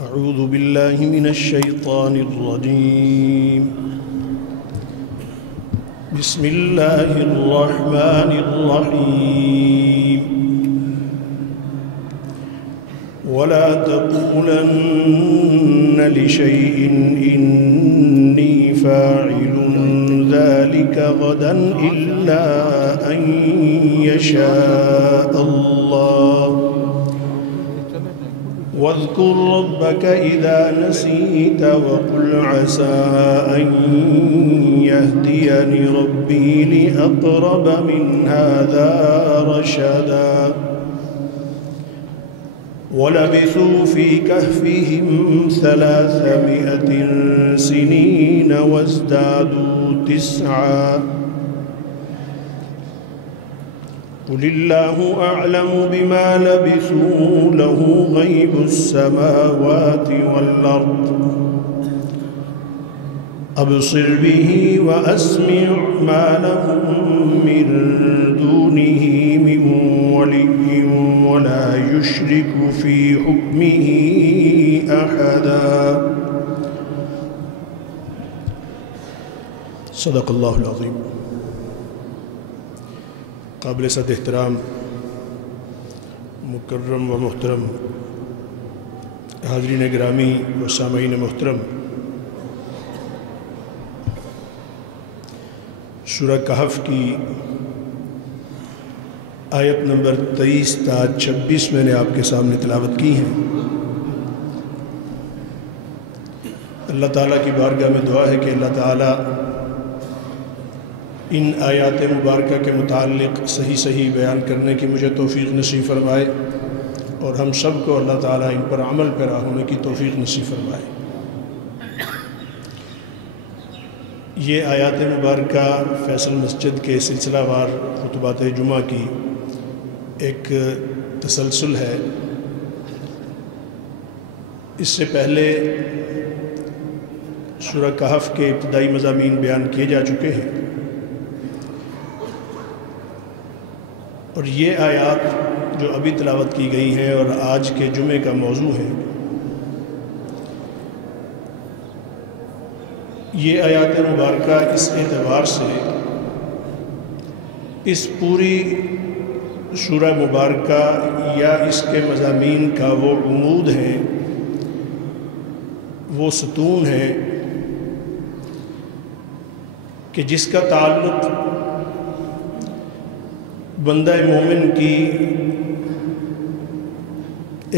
أعوذ بالله من الشيطان الرجيم. بسم الله الرحمن الرحيم. ولا تقولن لشيء إني فاعل ذلك غدا إلا أن يشاء الله. واذكر ربك إذا نسيت وقل عسى أن يهديني ربي لأقرب من هذا رشدا. ولبثوا في كهفهم 300 سنين وازدادوا 9. قل الله أعلم بما لبثوا له غيب السماوات والأرض أبصر به وأسمع ما لهم من دونه من ولي ولا يشرك في حكمه أحدا. صدق اللہ العظیم. قابل صد احترام مکرم و محترم حاضرین گرامی و سامعین محترم، سورہ کہف کی آیت نمبر 23 تا 26 میں نے آپ کے سامنے تلاوت کی ہیں. اللہ تعالیٰ کی بارگاہ میں دعا ہے کہ اللہ تعالیٰ ان آیات مبارکہ کے متعلق صحیح بیان کرنے کی مجھے توفیق نصیب فرمائے، اور ہم سب کو اللہ تعالیٰ ان پر عمل پیرا ہونے کی توفیق نصیب فرمائے. یہ آیات مبارکہ فیصل مسجد کے سلسلہ وار خطبات جمعہ کی ایک تسلسل ہے. اس سے پہلے سورہ کہف کے ابتدائی مضامین بیان کیے جا چکے ہیں، اور یہ آیات جو ابھی تلاوت کی گئی ہیں اور آج کے جمعے کا موضوع ہے، یہ آیات مبارکہ اس اعتبار سے اس پوری سورہ مبارکہ یا اس کے مضامین کا وہ عمود ہیں، وہ ستون ہیں کہ جس کا تعلق بندہ مومن کی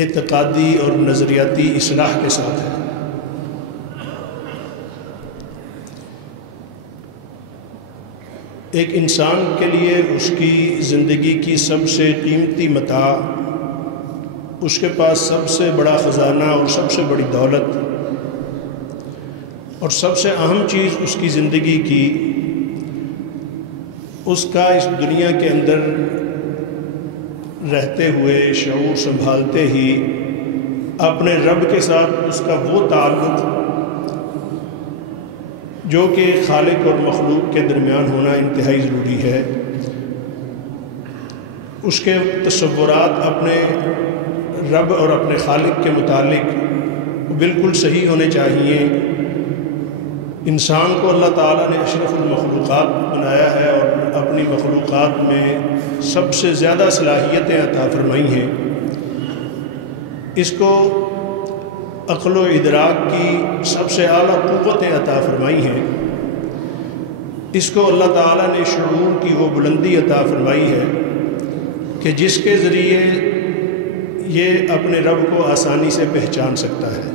اعتقادی اور نظریاتی اصلاح کے ساتھ ہے. ایک انسان کے لیے اس کی زندگی کی سب سے قیمتی متاع، اس کے پاس سب سے بڑا خزانہ اور سب سے بڑی دولت اور سب سے اہم چیز اس کی زندگی کی، اس کا اس دنیا کے اندر رہتے ہوئے شعور سنبھالتے ہی اپنے رب کے ساتھ اس کا وہ تعلق جو کہ خالق اور مخلوق کے درمیان ہونا انتہائی ضروری ہے. اس کے تصورات اپنے رب اور اپنے خالق کے متعلق بالکل صحیح ہونے چاہیے. انسان کو اللہ تعالیٰ نے اشرف المخلوقات بنایا ہے اور اپنی مخلوقات میں سب سے زیادہ صلاحیتیں عطا فرمائی ہیں. اس کو عقل و ادراک کی سب سے اعلیٰ قوتیں عطا فرمائی ہیں. اس کو اللہ تعالیٰ نے شعور کی وہ بلندی عطا فرمائی ہے کہ جس کے ذریعے یہ اپنے رب کو آسانی سے پہچان سکتا ہے.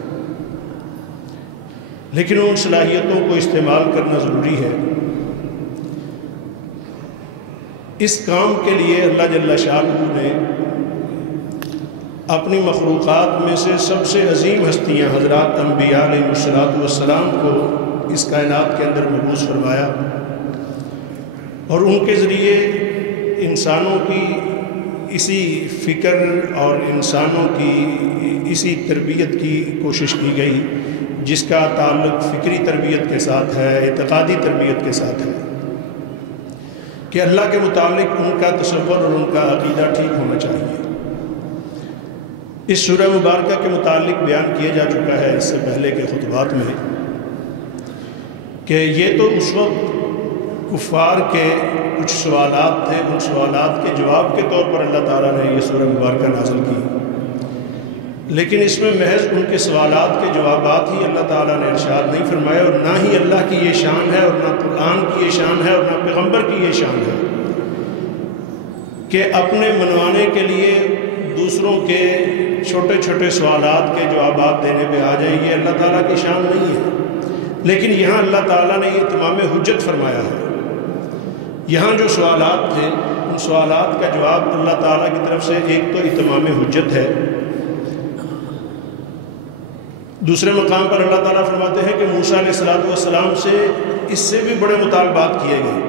لیکن ان صلاحیتوں کو استعمال کرنا ضروری ہے. اس کام کے لیے اللہ جل شانہ نے اپنی مخلوقات میں سے سب سے عظیم ہستیاں حضرات انبیاء علیہ السلام کو اس کائنات کے اندر مبعوث فرمایا، اور ان کے ذریعے انسانوں کی اسی فکر اور انسانوں کی اسی تربیت کی کوشش کی گئی جس کا تعلق فکری تربیت کے ساتھ ہے، اعتقادی تربیت کے ساتھ ہے، کہ اللہ کے متعلق ان کا تصور اور ان کا عقیدہ ٹھیک ہونا چاہیے. اس سورہ مبارکہ کے متعلق بیان کیا جا چکا ہے اس سے پہلے کے خطبات میں کہ یہ تو اس وقت کفار کے کچھ سوالات تھے، ان سوالات کے جواب کے طور پر اللہ تعالیٰ نے یہ سورہ مبارکہ نازل کی، لیکن اس میں محض ان کے سوالات کے جوابات ہی اللہ تعالیٰ نے ارشاد نہیں فرمایا، اور نہ ہی اللہ کی یہ شان ہے اور نہ قرآن کی یہ شان ہے اور نہ پیغمبر کی یہ شان ہے کہ اپنے منوانے کے لیے دوسروں کے چھوٹے چھوٹے سوالات کے جوابات دینے پہ آ جائیں۔ یہ اللہ تعالیٰ کی شان نہیں ہے، لیکن یہاں اللہ تعالیٰ نے یہ اتمام حجت فرمایا ہے۔ یہاں جو سوالات تھے ان سوالات کا جواب اللہ تعالیٰ کی طرف سے ایک تو اتمام حجت ہے، دوسرے مقام پر اللہ تعالیٰ فرماتے ہیں کہ موسیٰ علیہ السلام سے اس سے بھی بڑے مطالبات کیے گئے،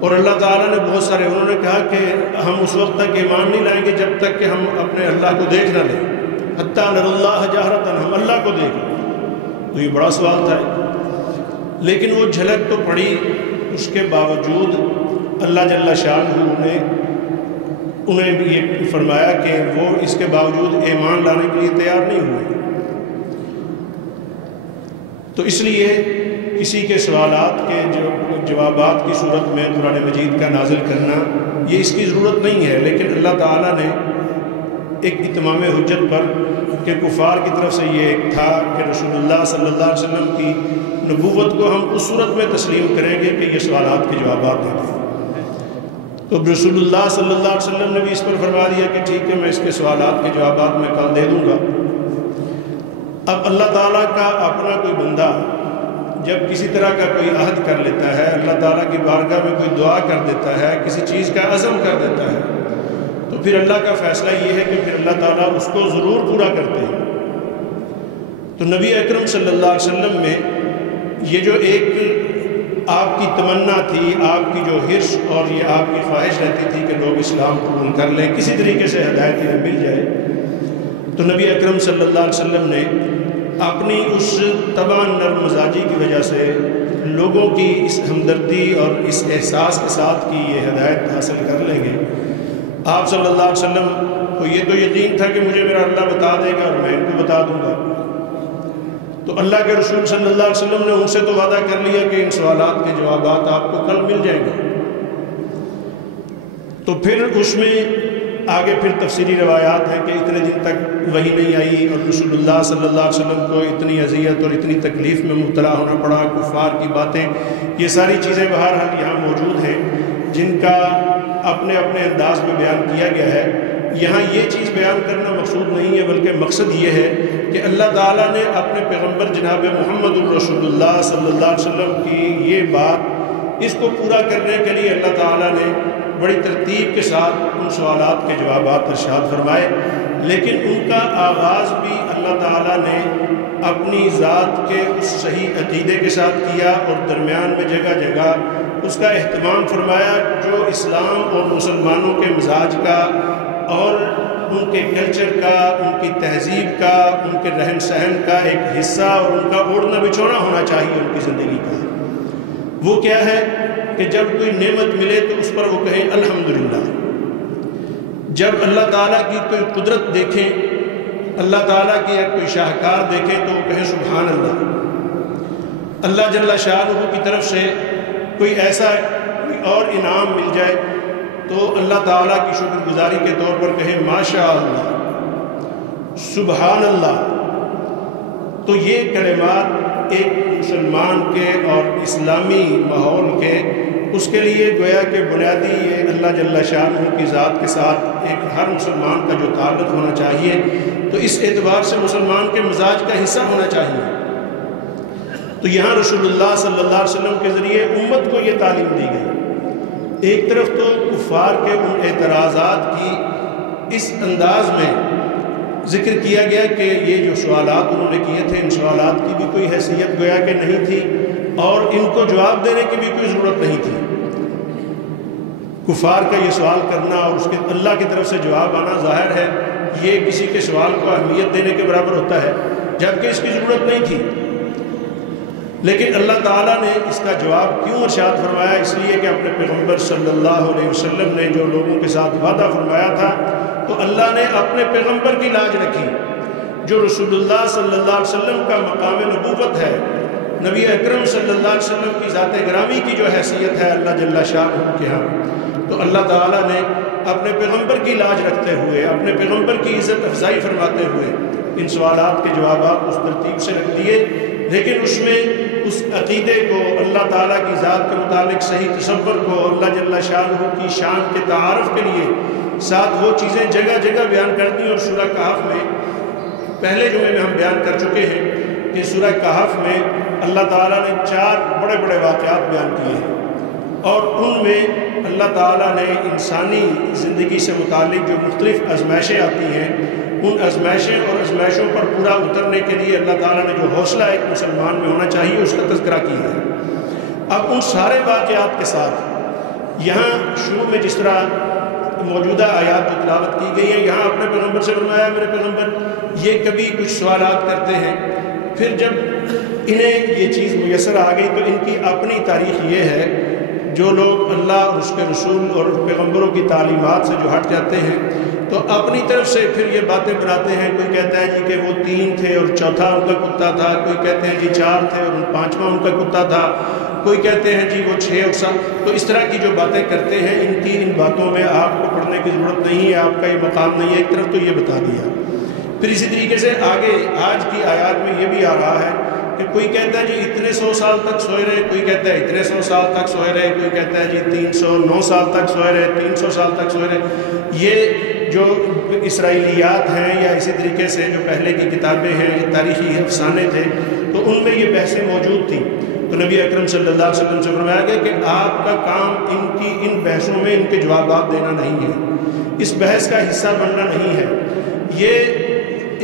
اور اللہ تعالیٰ نے بہت سارے، انہوں نے کہا کہ ہم اس وقت تک ایمان نہیں لائیں گے جب تک کہ ہم اپنے اللہ کو دیکھ نہ لیں، حتیٰ نر اللہ جہرتاً، ہم اللہ کو دیکھیں۔ تو یہ بڑا سوال تھا، لیکن وہ جھلک تو پڑی، اس کے باوجود اللہ جل شانہ نے انہیں بھی یہ فرمایا کہ وہ اس کے باوجود ایمان لانے کے لیے تیار نہیں ہوئے۔ تو اس لیے کسی کے سوالات کے جوابات کی صورت میں قرآن مجید کا نازل کرنا یہ اس کی ضرورت نہیں ہے، لیکن اللہ تعالیٰ نے ایک اتمام حجت پر کہ کفار کی طرف سے یہ ایک تھا کہ رسول اللہ صلی اللہ علیہ وسلم کی نبوت کو ہم اس صورت میں تسلیم کریں گے کہ یہ سوالات کے جوابات دیں گے۔ تو رسول اللہ صلی اللہ علیہ وسلم نے بھی اس پر فرما دیا کہ ٹھیک ہے، میں اس کے سوالات کے جوابات میں کل دے دوں گا۔ اب اللہ تعالیٰ کا اپنا کوئی بندہ جب کسی طرح کا کوئی عہد کر لیتا ہے، اللہ تعالیٰ کی بارگاہ میں کوئی دعا کر دیتا ہے، کسی چیز کا عزم کر دیتا ہے، تو پھر اللہ کا فیصلہ یہ ہے کہ پھر اللہ تعالیٰ اس کو ضرور پورا کرتے ہیں۔ تو نبی اکرم صلی اللہ علیہ وسلم میں یہ جو ایک آپ کی تمنا تھی، آپ کی جو حرص اور یہ آپ کی خواہش رہتی تھی کہ لوگ اسلام قبول کر لیں، کسی طریقے سے ہدایت انہیں مل جائے، تو نبی اکرم صلی اللہ علیہ وسلم نے اپنی اس طبع نرم مزاجی کی وجہ سے لوگوں کی اس ہمدردی اور اس احساس کے ساتھ کہ یہ ہدایت حاصل کر لیں گے، آپ صلی اللہ علیہ وسلم کو یہ تو یقین تھا کہ مجھے میرا اللہ بتا دے گا اور میں ان کو بتا دوں گا۔ تو اللہ کے رسول صلی اللہ علیہ وسلم نے ان سے تو وعدہ کر لیا کہ ان سوالات کے جوابات آپ کو کل مل جائیں گے۔ تو پھر اس میں آگے پھر تفسیری روایات ہیں کہ اتنے دن تک وحی نہیں آئی اور رسول اللہ صلی اللہ علیہ وسلم کو اتنی اذیت اور اتنی تکلیف میں مبتلا ہونا پڑا، کفار کی باتیں، یہ ساری چیزیں بہرحال یہاں موجود ہیں جن کا اپنے اپنے انداز میں بیان کیا گیا ہے۔ یہاں یہ چیز بیان کرنا مقصود نہیں ہے، بلکہ مقصد یہ ہے کہ اللہ تعالیٰ نے اپنے پیغمبر جناب محمد الرسول اللہ صلی اللہ علیہ وسلم کی یہ بات، اس کو پورا کرنے کے لیے اللہ تعالیٰ نے بڑی ترتیب کے ساتھ ان سوالات کے جوابات ارشاد فرمائے، لیکن ان کا آغاز بھی اللہ تعالیٰ نے اپنی ذات کے اس صحیح عقیدے کے ساتھ کیا، اور درمیان میں جگہ جگہ اس کا اہتمام فرمایا جو اسلام اور مسلمانوں کے مزاج کا اور ان کے کلچر کا، ان کی تہذیب کا، ان کے رہن سہن کا ایک حصہ اور ان کا اوڑھنا بچھونا ہونا چاہیے ان کی زندگی کا۔ وہ کیا ہے کہ جب کوئی نعمت ملے تو اس پر وہ کہیں الحمدللہ، جب اللہ تعالیٰ کی کوئی قدرت دیکھیں، اللہ تعالیٰ کی کوئی شاہکار دیکھیں تو وہ کہیں سبحان اللہ۔ اللہ جل شانہ کی طرف سے کوئی ایسا کوئی اور انعام مل جائے تو اللہ تعالیٰ کی شکر گزاری کے طور پر کہیں ماشاء اللہ، سبحان اللہ۔ تو یہ کلمات ایک مسلمان کے اور اسلامی ماحول کے، اس کے لیے گویا کہ بنیادی یہ اللہ جل شانہ کی ذات کے ساتھ ایک ہر مسلمان کا جو تعلق ہونا چاہیے، تو اس اعتبار سے مسلمان کے مزاج کا حصہ ہونا چاہیے۔ تو یہاں رسول اللہ صلی اللہ علیہ وسلم کے ذریعے امت کو یہ تعلیم دی گئی۔ ایک طرف تو کفار کے ان اعتراضات کی اس انداز میں ذکر کیا گیا کہ یہ جو سوالات انہوں نے کیے تھے، ان سوالات کی بھی کوئی حیثیت گویا کہ نہیں تھی اور ان کو جواب دینے کی بھی کوئی ضرورت نہیں تھی۔ کفار کا یہ سوال کرنا اور اس کے اللہ کی طرف سے جواب آنا ظاہر ہے یہ کسی کے سوال کو اہمیت دینے کے برابر ہوتا ہے، جبکہ اس کی ضرورت نہیں تھی۔ لیکن اللہ تعالیٰ نے اس کا جواب کیوں ارشاد فرمایا؟ اس لیے کہ اپنے پیغمبر صلی اللہ علیہ وسلم نے جو لوگوں کے ساتھ وعدہ فرمایا تھا تو اللہ نے اپنے پیغمبر کی لاج رکھی، جو رسول اللہ صلی اللہ علیہ وسلم کا مقام نبوت ہے، نبی اکرم صلی اللہ علیہ وسلم کی ذات گرامی کی جو حیثیت ہے اللہ جل شانہ کے ہاں، تو اللہ تعالیٰ نے اپنے پیغمبر کی لاج رکھتے ہوئے، اپنے پیغمبر کی عزت افزائی فرماتے ہوئے ان سوالات کے جوابات اس ترتیب سے رکھ دیے، لیکن اس میں اس عقیدے کو، اللہ تعالیٰ کی ذات کے متعلق صحیح تصور کو، اللہ جل شانہ کی شان کے تعارف کے لیے ساتھ وہ چیزیں جگہ جگہ بیان کر دیں۔ اور سورہ کہف میں پہلے جمعے میں ہم بیان کر چکے ہیں کہ سورہ کہف میں اللہ تعالیٰ نے 4 بڑے بڑے واقعات بیان کیے ہیں، اور ان میں اللہ تعالیٰ نے انسانی زندگی سے متعلق جو مختلف آزمائشیں آتی ہیں، ان آزمائشیں اور آزمائشوں پر پورا اترنے کے لیے اللہ تعالیٰ نے جو حوصلہ ایک مسلمان میں ہونا چاہیے اس کا تذکرہ کیا ہے۔ اب ان سارے واقعات کے ساتھ یہاں شروع میں جس طرح موجودہ آیات جو تلاوت کی گئی ہیں، یہاں اپنے پیغمبر سے فرمایا میرے پیغمبر یہ کبھی کچھ سوالات کرتے ہیں، پھر جب انہیں یہ چیز میسر آ گئی تو ان کی اپنی تاریخ یہ ہے، جو لوگ اللہ اور اس کے رسول اور پیغمبروں کی تعلیمات سے جو ہٹ جاتے ہیں تو اپنی طرف سے پھر یہ باتیں بناتے ہیں۔ کوئی کہتا ہے جی کہ وہ 3 تھے اور چوتھا ان کا کتا تھا، کوئی کہتے ہیں جی 4 تھے اور 5واں ان کا کتا تھا، کوئی کہتے ہیں جی وہ 6 اور 7۔ تو اس طرح کی جو باتیں کرتے ہیں، ان باتوں میں آپ کو پڑھنے کی ضرورت نہیں ہے، آپ کا یہ مقام نہیں ہے، ایک طرف تو یہ بتا دیا۔ پھر اسی طریقے سے آگے آج کی آیات میں یہ بھی آ رہا ہے کہ کوئی کہتا ہے جی اتنے 100 سال تک سوئے رہے، کوئی کہتا ہے اتنے 100 سال تک سوئے رہے، کوئی کہتا ہے جی 309 سال تک سوئے رہے، 300 سال تک سوئے رہے۔ یہ جو اسرائیلیات ہیں یا اسی طریقے سے جو پہلے کی کتابیں ہیں، یہ تاریخی افسانے تھے، تو ان میں یہ بحثیں موجود تھیں۔ تو نبی اکرم صلی اللہ علیہ وسلم سے فرمایا گیا کہ آپ کا کام ان بحثوں میں ان کے جوابات دینا نہیں ہے، اس بحث کا حصہ بننا نہیں ہے۔ یہ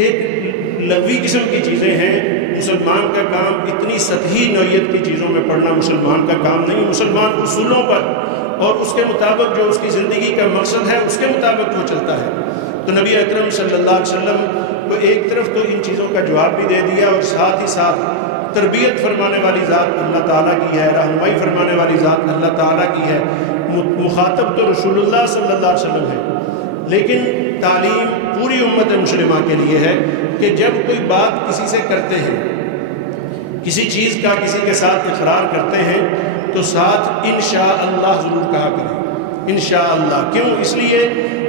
ایک لغوی قسم کی چیزیں ہیں۔ مسلمان کا کام اتنی سطحی نوعیت کی چیزوں میں پڑھنا مسلمان کا کام نہیں۔ مسلمان اصولوں پر اور اس کے مطابق جو اس کی زندگی کا مقصد ہے اس کے مطابق وہ چلتا ہے۔ تو نبی اکرم صلی اللہ علیہ وسلم کو ایک طرف تو ان چیزوں کا جواب بھی دے دیا، اور ساتھ ہی ساتھ تربیت فرمانے والی ذات اللہ تعالیٰ کی ہے، رہنمائی فرمانے والی ذات اللہ تعالیٰ کی ہے، مخاطب تو رسول اللہ صلی اللہ علیہ وسلم ہے، لیکن تعلیم پوری امت مسلمہ کے لیے ہے کہ جب کوئی بات کسی سے کرتے ہیں، کسی چیز کا کسی کے ساتھ اقرار کرتے ہیں، تو ساتھ انشاءاللہ ضرور کہا کریں۔ انشاءاللہ کیوں؟ اس لیے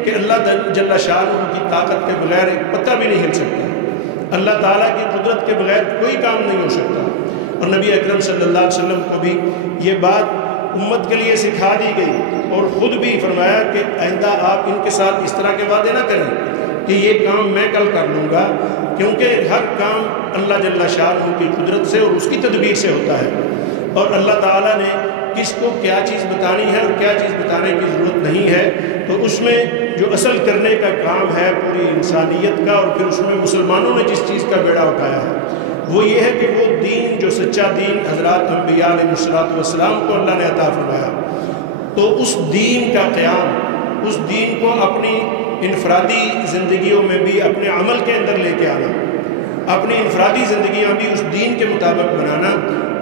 کہ اللہ جل شانہ کی طاقت کے بغیر ایک پتہ بھی نہیں ہل سکتا، اللہ تعالیٰ کی قدرت کے بغیر کوئی کام نہیں ہو سکتا۔ اور نبی اکرم صلی اللہ علیہ وسلم کو بھی یہ بات امت کے لیے سکھا دی گئی، اور خود بھی فرمایا کہ آئندہ آپ ان کے ساتھ اس طرح کے وعدے نہ کریں کہ یہ کام میں کل کر لوں گا، کیونکہ ہر کام اللہ جل شانہ کی قدرت سے اور اس کی تدبیر سے ہوتا ہے، اور اللہ تعالیٰ نے کس کو کیا چیز بتانی ہے اور کیا چیز بتانے کی ضرورت نہیں ہے۔ تو اس میں جو اصل کرنے کا کام ہے پوری انسانیت کا، اور پھر اس میں مسلمانوں نے جس چیز کا بیڑا اٹھایا ہے وہ یہ ہے کہ وہ دین جو سچا دین حضرات انبیاء علیہ السلام کو اللہ نے عطا فرمایا، تو اس دین کا قیام، اس دین کو اپنی انفرادی زندگیوں میں بھی اپنے عمل کے اندر لے کے آنا، اپنی انفرادی زندگیاں بھی اس دین کے مطابق بنانا،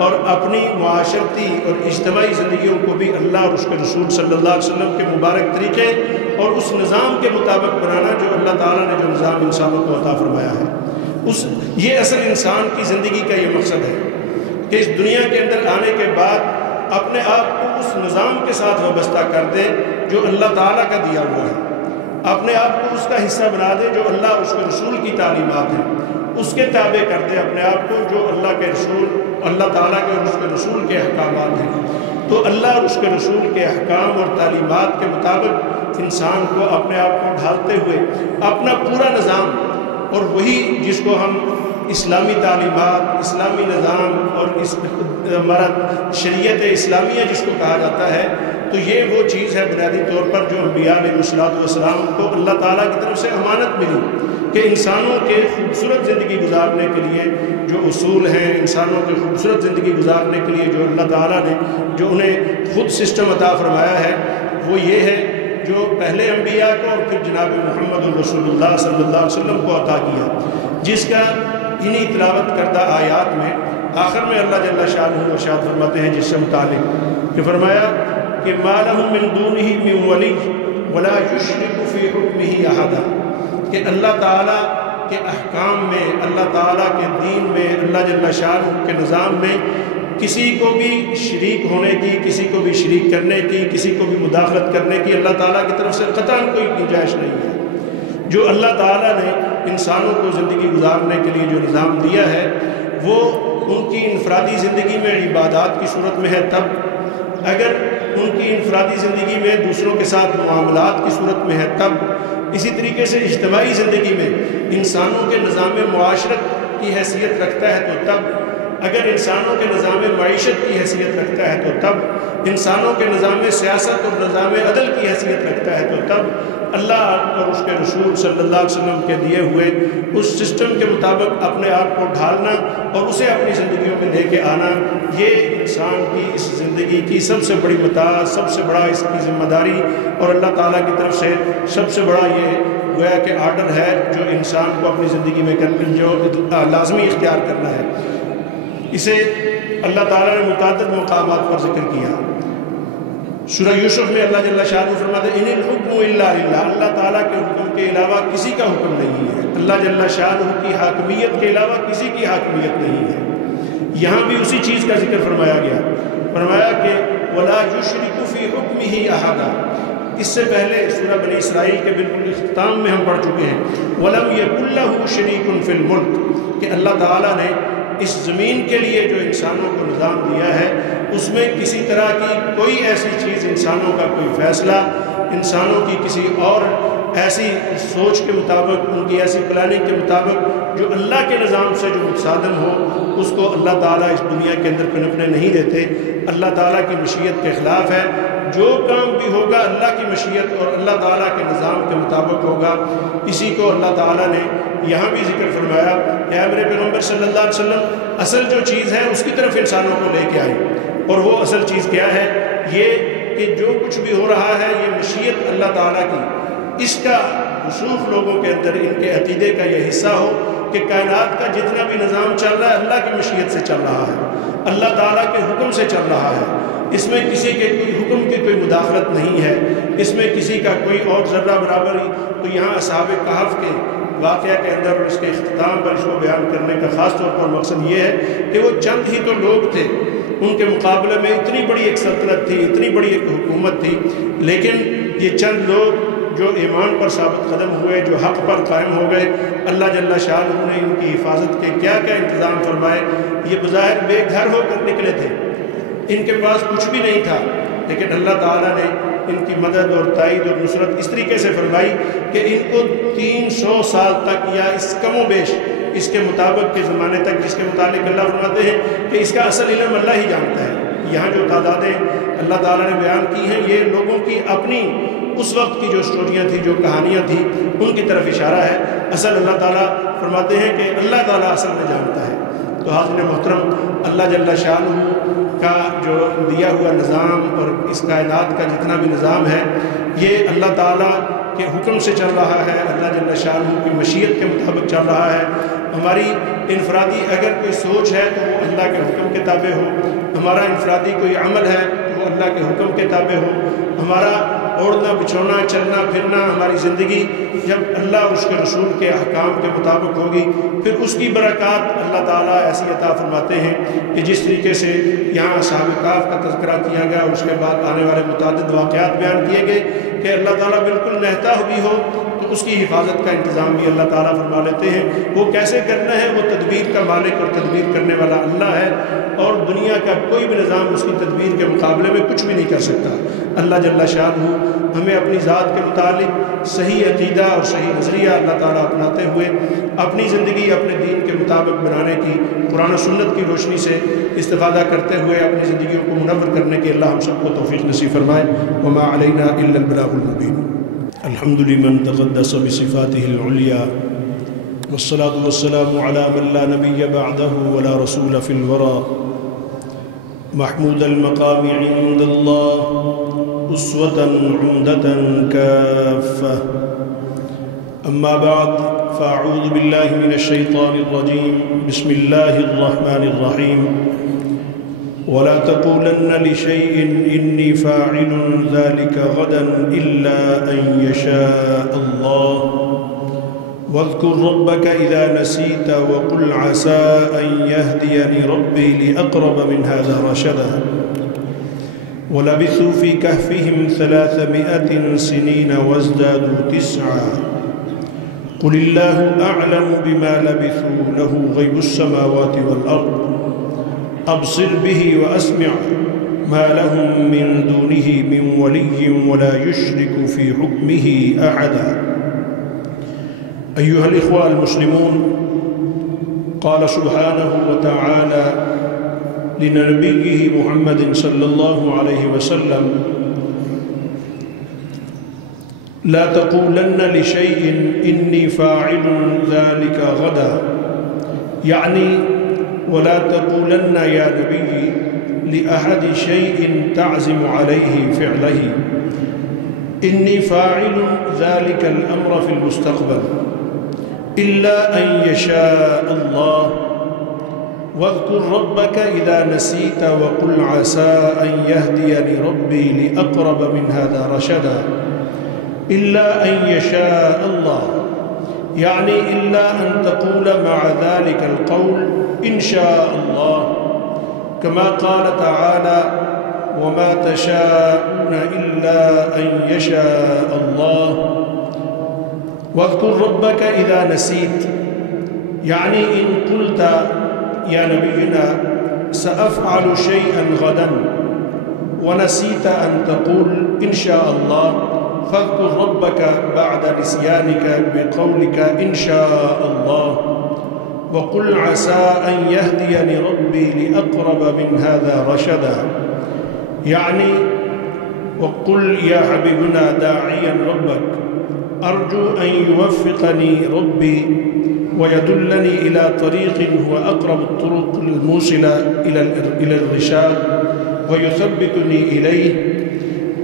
اور اپنی معاشرتی اور اجتماعی زندگیوں کو بھی اللہ اور اس کے رسول صلی اللہ علیہ وسلم کے مبارک طریقے اور اس نظام کے مطابق بنانا جو اللہ تعالیٰ نے جو نظام انسانوں کو عطا فرمایا ہے۔ یہ اصل انسان کی زندگی کا یہ مقصد ہے کہ اس دنیا کے اندر آنے کے بعد اپنے آپ کو اس نظام کے ساتھ وابستہ کر دے جو اللہ تعالیٰ کا دیا ہوا ہے، اپنے آپ کو اس کا حصہ بنا دے جو اللہ اور اس کے رسول کی تعلیمات ہیں، اس کے تابع کر دے اپنے آپ کو جو اللہ کے رسول، اللہ تعالیٰ کے اور اس کے رسول کے احکامات ہیں۔ تو اللہ اور اس کے رسول کے احکام اور تعلیمات کے مطابق انسان کو اپنے آپ کو ڈھالتے ہوئے اپنا پورا نظام، اور وہی جس کو ہم اسلامی تعلیمات، اسلامی نظام اور ہمارا شریعت اسلامیہ جس کو کہا جاتا ہے، تو یہ وہ چیز ہے بنیادی طور پر جو انبیاء علیہ السلام کو اللہ تعالیٰ کی طرف سے امانت ملی کہ انسانوں کے خوبصورت زندگی گزارنے کے لیے جو اصول ہیں، انسانوں کے خوبصورت زندگی گزارنے کے لیے جو اللہ تعالیٰ نے جو انہیں خود سسٹم عطا فرمایا ہے، وہ یہ ہے جو پہلے انبیاء کو اور پھر جناب محمد رسول اللہ صلی اللہ علیہ وسلم کو عطا کیا، جس کا انہی تلاوت کردہ آیات میں آخر میں اللہ جل شانہ ارشاد فرماتے ہیں جس سے متعلق کہ فرمایا کہ ما لہم من دونہ من ولی ولا یشرک فی حکمہ احدا، کہ اللہ تعالیٰ کے احکام میں، اللہ تعالیٰ کے دین میں، اللہ جل شانہ کے نظام میں کسی کو بھی شریک ہونے کی، کسی کو بھی شریک کرنے کی، کسی کو بھی مداخلت کرنے کی اللہ تعالیٰ کی طرف سے قطعاً کوئی گنجائش نہیں ہے۔ جو اللہ تعالیٰ نے انسانوں کو زندگی گزارنے کے لیے جو نظام دیا ہے وہ ان کی انفرادی زندگی میں عبادات کی صورت میں ہے تب، اگر ان کی انفرادی زندگی میں دوسروں کے ساتھ معاملات کی صورت میں ہے تب، اسی طریقے سے اجتماعی زندگی میں انسانوں کے نظام معاشرت کی حیثیت رکھتا ہے تو تب، اگر انسانوں کے نظام معیشت کی حیثیت رکھتا ہے تو تب، انسانوں کے نظام سیاست اور نظام عدل کی حیثیت رکھتا ہے تو تب، اللہ اور اس کے رسول صلی اللہ علیہ وسلم کے دیے ہوئے اس سسٹم کے مطابق اپنے آپ کو ڈھالنا اور اسے اپنی زندگیوں میں لے کے آنا، یہ انسان کی اس زندگی کی سب سے بڑی متاع، سب سے بڑا اس کی ذمہ داری اور اللہ تعالیٰ کی طرف سے سب سے بڑا یہ گویا کہ آرڈر ہے جو انسان کو اپنی زندگی میں جو لازمی اختیار کرنا ہے۔ اسے اللہ تعالیٰ نے متعدد مقامات پر ذکر کیا۔ سورہ یوسف میں اللہ جل شانہ فرماتے ہیں ان الحکم الا للہ، اللہ تعالیٰ کے حکم کے علاوہ کسی کا حکم نہیں ہے، اللہ جل شانہ کی حاکمیت کے علاوہ کسی کی حاکمیت نہیں ہے۔ یہاں بھی اسی چیز کا ذکر فرمایا گیا، فرمایا کہ ولا یشرک فی حکمہ احدا۔ اس سے پہلے سورہ بنی اسرائیل کے بالکل اختتام میں ہم پڑھ چکے ہیں وَلَمْ يَكُنْ لَهُ شَرِيكٌ فِي الْمُلْكِ، کہ اللہ تعالیٰ نے اس زمین کے لیے جو انسانوں کو نظام دیا ہے اس میں کسی طرح کی کوئی ایسی چیز، انسانوں کا کوئی فیصلہ، انسانوں کی کسی اور ایسی سوچ کے مطابق، ان کی ایسی پلاننگ کے مطابق جو اللہ کے نظام سے جو متصادم ہو، اس کو اللہ تعالیٰ اس دنیا کے اندر پنپنے نہیں دیتے۔ اللہ تعالیٰ کی مشیت کے خلاف ہے، جو کام بھی ہوگا اللہ کی مشیت اور اللہ تعالیٰ کے نظام کے مطابق ہوگا۔ اسی کو اللہ تعالیٰ نے یہاں بھی ذکر فرمایا کہ اے میرے پیغمبر صلی اللہ علیہ وسلم اصل جو چیز ہے اس کی طرف انسانوں کو لے کے آئے، اور وہ اصل چیز کیا ہے؟ یہ کہ جو کچھ بھی ہو رہا ہے یہ مشیت اللہ تعالیٰ کی، اس کا رسوخ لوگوں کے اندر ان کے عقیدے کا یہ حصہ ہو کہ کائنات کا جتنا بھی نظام چل رہا ہے اللہ کی مشیت سے چل رہا ہے، اللہ تعالیٰ کے حکم سے چل رہا ہے، اس میں کسی کے کوئی حکم کی کوئی مداخلت نہیں ہے، اس میں کسی کا کوئی اور ذرہ برابر ہی۔ تو یہاں اصحاب کہف کے واقعہ کے اندر اور اس کے اختتام پر اس کو بیان کرنے کا خاص طور پر مقصد یہ ہے کہ وہ چند ہی تو لوگ تھے، ان کے مقابلے میں اتنی بڑی ایک سلطنت تھی، اتنی بڑی ایک حکومت تھی، لیکن یہ چند لوگ جو ایمان پر ثابت قدم ہوئے، جو حق پر قائم ہو گئے، اللہ جل شانہ نے ان کی حفاظت کے کیا کیا انتظام فرمائے۔ یہ بظاہر بے گھر ہو کر نکلے تھے، ان کے پاس کچھ بھی نہیں تھا، لیکن اللہ تعالیٰ نے ان کی مدد اور تائید اور نصرت اس طریقے سے فرمائی کہ ان کو 300 سال تک یا اس کم و بیش اس کے مطابق کے زمانے تک، جس کے متعلق اللہ فرماتے ہیں کہ اس کا اصل علم اللہ ہی جانتا ہے۔ یہاں جو تعدادیں اللہ تعالیٰ نے بیان کی ہیں یہ لوگوں کی اپنی اس وقت کی جو سٹوریاں تھیں، جو کہانیاں تھیں، ان کی طرف اشارہ ہے۔ اصل اللہ تعالیٰ فرماتے ہیں کہ اللہ تعالیٰ اصل میں جانتا ہے۔ تو حاضرین محترم، اللہ جل شانہ کا جو دیا ہوا نظام اور اس کائنات کا جتنا بھی نظام ہے یہ اللہ تعالیٰ کے حکم سے چل رہا ہے، اللہ جل شانہ کی مشیت کے مطابق چل رہا ہے۔ ہماری انفرادی اگر کوئی سوچ ہے تو وہ اللہ کے حکم کے تابع ہو، ہمارا انفرادی کوئی عمل ہے تو وہ اللہ کے حکم کے تابع ہو، ہمارا اوڑھنا بچھونا چلنا پھرنا ہماری زندگی جب اللہ اور اس کے رسول کے احکام کے مطابق ہوگی پھر اس کی برکات اللہ تعالیٰ ایسی عطا فرماتے ہیں کہ جس طریقے سے یہاں اصحاب کہف کا تذکرہ کیا گیا اور اس کے بعد آنے والے متعدد واقعات بیان کیے گئے کہ اللہ تعالیٰ بالکل نہتا بھی ہو تو اس کی حفاظت کا انتظام بھی اللہ تعالیٰ فرما لیتے ہیں۔ وہ کیسے کرنا ہے؟ وہ تدبیر کا مالک اور تدبیر کرنے والا اللہ ہے، اور دنیا کا کوئی بھی نظام اس کی تدبیر کے مقابلے میں کچھ بھی نہیں کر سکتا۔ اللہ جل شانہ ہمیں اپنی ذات کے متعلق صحیح عقیدہ اور صحیح نظریہ اللہ تعالیٰ اپناتے ہوئے اپنی زندگی اپنے دین کے مطابق بنانے کی، قرآن و سنت کی روشنی سے استفادہ کرتے ہوئے اپنی زندگیوں کو منور کرنے کی اللہ ہم سب کو توفیق نصیب فرمائے۔ وما علینا الا البلاغ المبین۔ الحمد لمن تقدس بصفاته العليا والصلاة والسلام على من لا نبي بعده ولا رسول في الورى محمود المقام عند الله أسوة عمدة كافة أما بعد فأعوذ بالله من الشيطان الرجيم بسم الله الرحمن الرحيم ولا تقولن لشيء إني فاعل ذلك غدا إلا أن يشاء الله واذكر ربك إذا نسيت وقل عسى أن يهديني ربي لأقرب من هذا رشدا ولبثوا في كهفهم 300 سنين وازدادوا 9 قل الله أعلم بما لبثوا له غيب السماوات والأرض أبصر به وأسمع ما لهم من دونه من ولي ولا يشرك في حكمه أحدا. أيها الإخوة المسلمون، قال سبحانه وتعالى لنبيه محمد صلى الله عليه وسلم: لا تقولن لشيء إني فاعل ذلك غدا، يعني ولا تقولن يا نبي لأحد شيء تعزم عليه فعله إني فاعل ذلك الأمر في المستقبل إلا أن يشاء الله واذكر ربك إذا نسيت وقل عسى أن يهديني ربي لأقرب من هذا رشدا. إلا أن يشاء الله يعني إلا أن تقول مع ذلك القول إن شاء الله، كما قال تعالى: وما تشاءون إلا أن يشاء الله. واذكر ربك إذا نسيت يعني إن قلت يا نبينا سأفعل شيئا غدا ونسيت أن تقول إن شاء الله، فاذكر ربك بعد نسيانك بقولك إن شاء الله، وقل عسى أن يهديني ربي لأقرب من هذا رشدا، يعني وقل يا حبيبنا داعيا ربك أرجو أن يوفقني ربي ويدلني إلى طريق هو أقرب الطرق الموصلة إلى الرشاد ويثبتني إليه.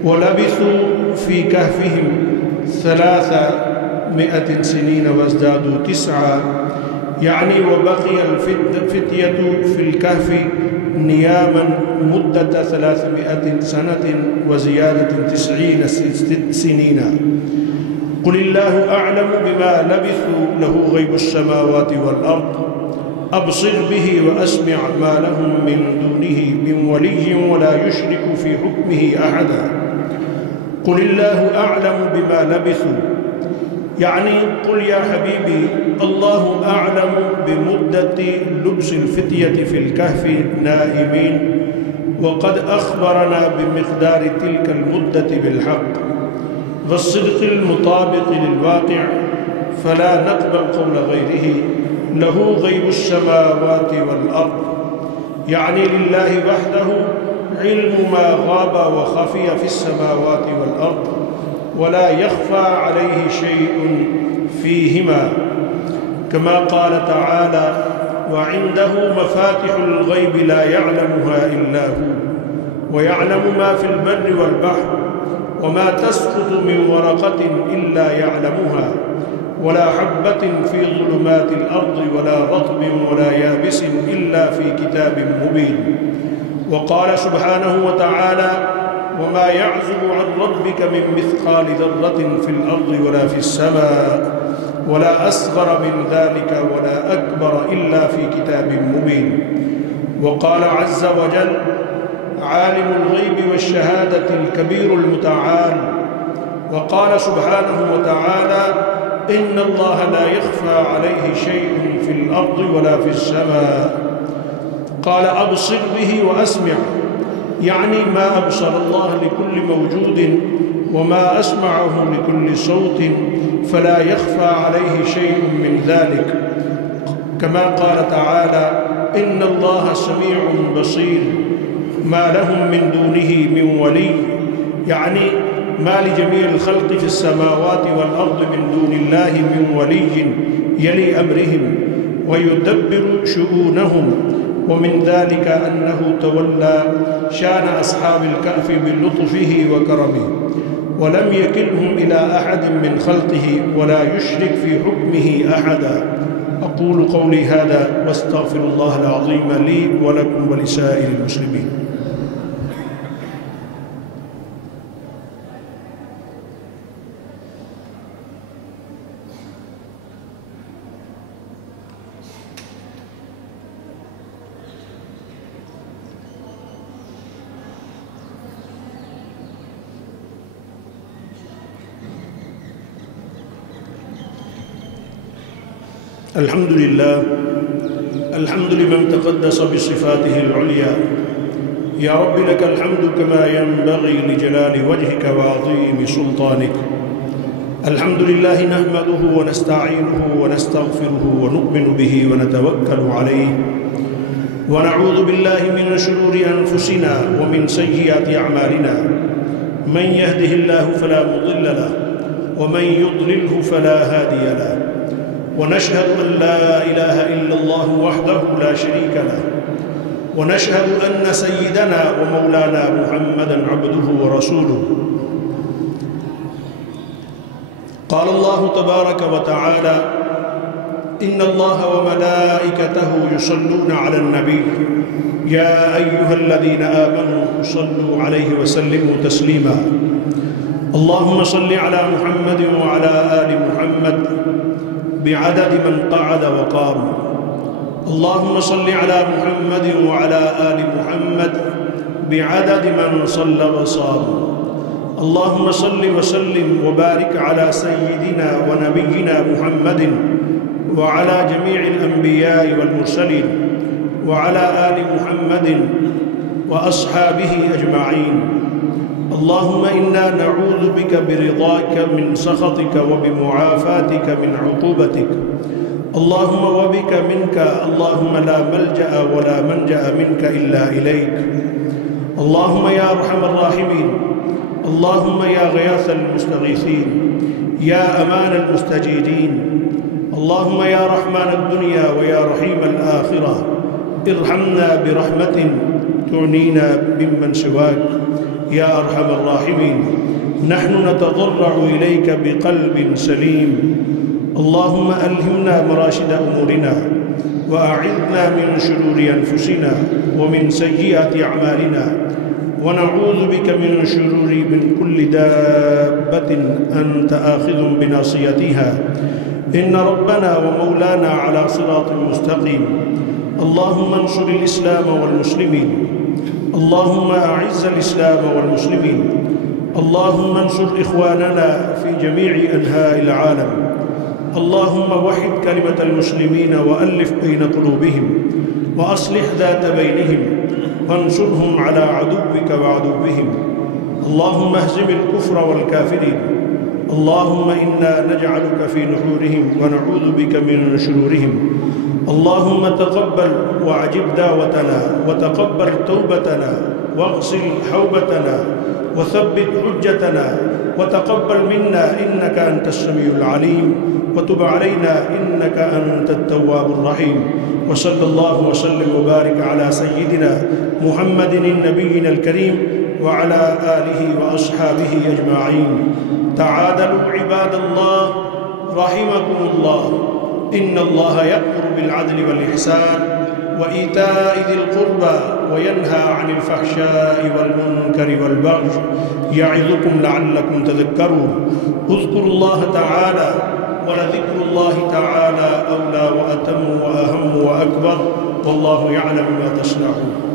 ولبثوا في كهفهم 300 سنين وازدادوا 9، يعني وبقي الفتية في الكهف نياما مدة 300 سنة وزيادة 90 سنين. قل الله أعلم بما لبثوا له غيب السماوات والأرض أبصر به وأسمع ما لهم من دونه من ولي ولا يشرك في حكمه أحدا. قل الله أعلم بما لبثوا يعني قل يا حبيبي الله أعلم بمدة لبس الفتية في الكهف نائمين، وقد أخبرنا بمقدار تلك المدة بالحق والصدق المطابق للواقع، فلا نقبل قول غيره له غيب السماوات والأرض، يعني لله وحده علم ما غاب وخفي في السماوات والأرض ولا يخفى عليه شيء فيهما، كما قال تعالى: وعنده مفاتح الغيب لا يعلمها إلا هو ويعلم ما في البر والبحر وما تسقط من ورقة إلا يعلمها ولا حبة في ظلمات الأرض ولا رطب ولا يابس إلا في كتاب مبين. وقال سبحانه وتعالى: وما يعزب عن ربك من مثقال ذرة في الأرض ولا في السماء ولا أصغر من ذلك ولا أكبر إلا في كتاب مبين. وقال عز وجل: عالم الغيب والشهادة الكبير المتعال. وقال سبحانه وتعالى: إن الله لا يخفى عليه شيء في الأرض ولا في السماء. قال: أبصر به وأسمع يعني ما أبصر الله لكل موجود وما أسمعه لكل صوت، فلا يخفى عليه شيء من ذلك، كما قال تعالى: إن الله سميع بصير. ما لهم من دونه من ولي يعني ما لجميع الخلق في السماوات والأرض من دون الله من ولي يلي أمرهم ويدبر شؤونهم. ومن ذلك أنه تولى شان أصحاب الكهف بلطفه وكرمه ولم يكلهم إلى أحد من خلقه ولا يشرك في حكمه أحدا. أقول قولي هذا واستغفر الله العظيم لي ولكم ولسائر المسلمين. الحمد لله، الحمد لمن تقدس بصفاته العليا. يا رب لك الحمد كما ينبغي لجلال وجهك وعظيم سلطانك. الحمد لله نحمده ونستعينه ونستغفره ونؤمن به ونتوكل عليه، ونعوذ بالله من شرور أنفسنا ومن سيئات أعمالنا. من يهده الله فلا مضل له ومن يضلله فلا هادي له، ونشهد أن لا إله إلا الله وحده لا شريك له، ونشهد أن سيدنا ومولانا محمدًا عبده ورسوله. قال الله تبارك وتعالى: إن الله وملائكته يصلون على النبي يا أيها الذين آمنوا صلوا عليه وسلموا تسليما. اللهم صل على محمد وعلى آل محمد بعدد من قعد وقام. اللهم صل على محمد وعلى آل محمد بعدد من صلى وصام. اللهم صل وسلم وبارك على سيدنا ونبينا محمد وعلى جميع الأنبياء والمرسلين وعلى آل محمد وأصحابه أجمعين. اللهم إنا نعوذ بك برضاك من سخطك وبمعافاتك من عقوبتك. اللهم وبك منك، اللهم لا ملجأ ولا منجأ منك إلا إليك. اللهم يا أرحم الراحمين، اللهم يا غياث المستغيثين، يا أمان المستجيرين، اللهم يا رحمن الدنيا ويا رحيم الآخرة، ارحمنا برحمة تعنينا ممن سواك يا أرحم الراحمين. نحن نتضرع إليك بقلب سليم. اللهم ألهمنا مراشد أمورنا وأعذنا من شرور أنفسنا ومن سيئات أعمالنا، ونعوذ بك من شرور من كل دابة أنت آخذ بناصيتها. إن ربنا ومولانا على صراط مستقيم. اللهم انصر الإسلام والمسلمين، اللهم أعز الإسلام والمسلمين، اللهم انصر إخواننا في جميع أنحاء العالم. اللهم وحد كلمة المسلمين وألف بين قلوبهم وأصلح ذات بينهم وانصرهم على عدوك وعدوهم. اللهم اهزم الكفر والكافرين. اللهم إنا نجعلك في نحورهم ونعوذ بك من شرورهم. اللهم تقبل وأجب دعوتنا وتقبل توبتنا واغسل حوبتنا وثبت حجتنا وتقبل منا إنك أنت السميع العليم، وتب علينا إنك أنت التواب الرحيم. وصلى الله وسلم وبارك على سيدنا محمد النبي الكريم وعلى آله وأصحابه أجمعين. تعادلوا عباد الله رحمكم الله. إن الله يأمر بالعدل والإحسان وإيتاء ذي القربى وينهى عن الفحشاء والمنكر والبغي يعظكم لعلكم تذكرون. اذكروا الله تعالى، ولذكر الله تعالى أولى وأتم وأهم وأكبر، والله يعلم ما تصنعون.